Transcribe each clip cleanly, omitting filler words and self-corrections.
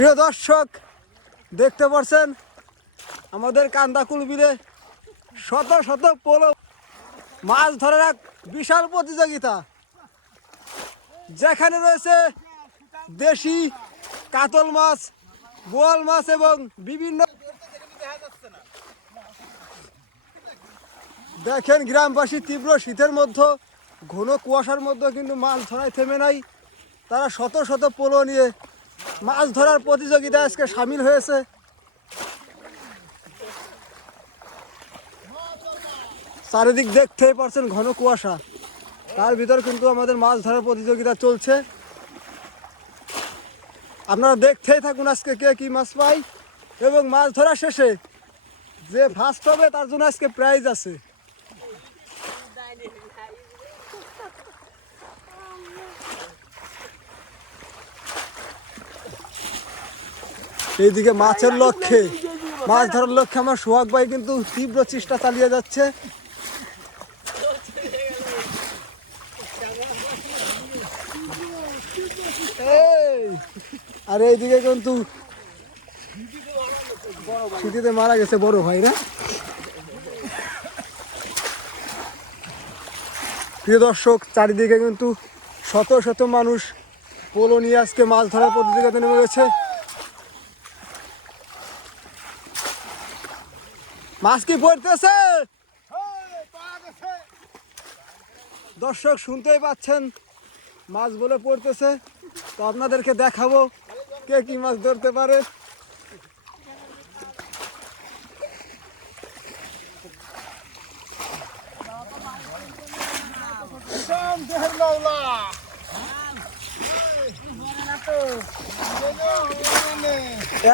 প্রিয় দর্শক, দেখতে পাচ্ছেন আমাদের কান্দাকুল বিলে শত শত পোলো মাছ ধরার এক বিশাল প্রতিযোগিতা, যেখানে রয়েছে দেশি কাতল মাছ, বোয়াল মাছ এবং বিভিন্ন। দেখেন গ্রামবাসী তীব্র শীতের মধ্যে, ঘন কুয়াশার মধ্যে কিন্তু মাছ ধরায় থেমে নাই। তারা শত শত পোলো নিয়ে মাছ ধরার প্রতিযোগিতায় আজকে সামিল হয়েছে। চারিদিক দেখতেই পারছেন ঘন কুয়াশা, তার ভিতর কিন্তু আমাদের মাছ ধরার প্রতিযোগিতা চলছে। আপনারা দেখতেই থাকুন আজকে কে কি মাছ পাই, এবং মাছ ধরা শেষে যে ফার্স্ট হবে তার জন্য আজকে প্রাইজ আছে। এইদিকে মাছের লক্ষ্যে, মাছ ধরার লক্ষ্যে আমার সোহাগ ভাই কিন্তু তীব্র চেষ্টা চালিয়ে যাচ্ছে। আর এইদিকে কিন্তু শীতে মারা গেছে বড় ভাইরা। প্রিয় দর্শক, চারিদিকে কিন্তু শত শত মানুষ পোলো নিয়ে আজকে মাছ ধরার প্রতিযোগিতা নেমে গেছে। মাছ কি পড়তেছে? দর্শক শুনতেই পাচ্ছেন, মাছ বলে পড়তেছে। তো আপনাদেরকে দেখাবো কে কি মাছ ধরতে পারে।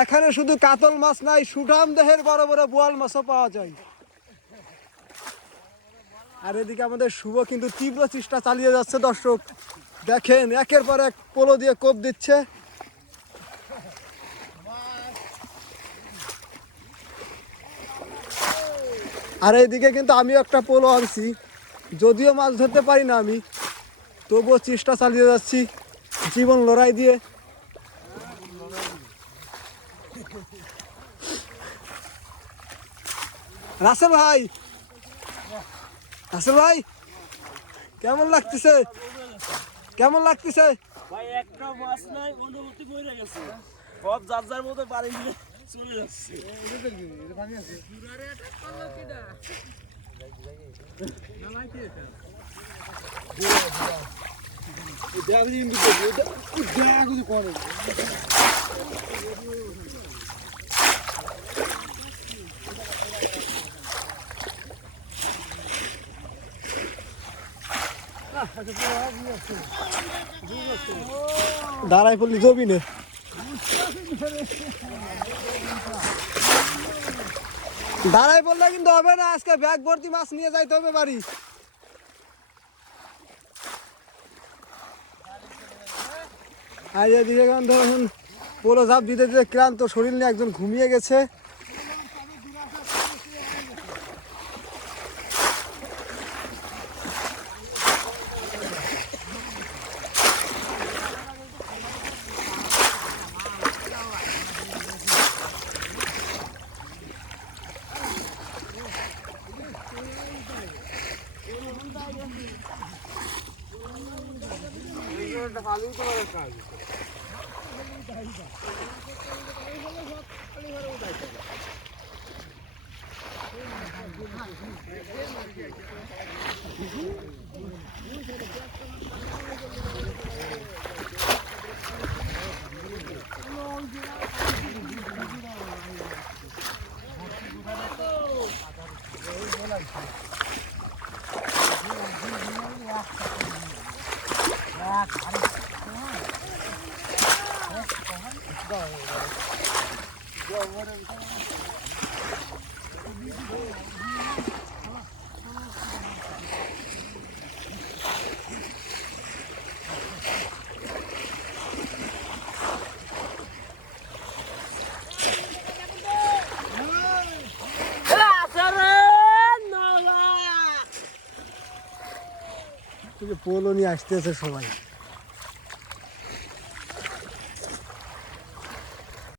এখানে শুধু কাতল মাছ নাই, সুঠাম দেহের বড় বড় বোয়াল মাছও পাওয়া যায়। আর এদিকে আমাদের শুভ কিন্তু তীব্র চেষ্টা চালিয়ে যাচ্ছে। দর্শক দেখেন, একের পর এক পোলো দিয়ে কোপ দিচ্ছে। আর এইদিকে কিন্তু আমিও একটা পোলো আনছি, যদিও মাছ ধরতে পারি না আমি, তবুও চেষ্টা চালিয়ে যাচ্ছি জীবন লড়াই দিয়ে। রাসেল ভাই, রাসেল ভাই কেমন লাগতেছে? কেমন লাগতেছে ভাই? একটা মাছ নাই, অনুভূতি বইরে গেছে। সব যার যার মতো বাড়ি নিয়ে চলে যাচ্ছে। দাঁড়াই পড়লি জমিনে। দাঁড়াই পড়লে কিন্তু হবে না, আজকে ব্যাগ ভর্তি মাছ নিয়ে যাইতে হবে বাড়ি। আর এদিকে ধরুন পোলো ঝাপ দিতে দিতে ক্লান্ত শরীর নিয়ে একজন ঘুমিয়ে গেছে। পোলো নিয়ে আসতেছে সবাই।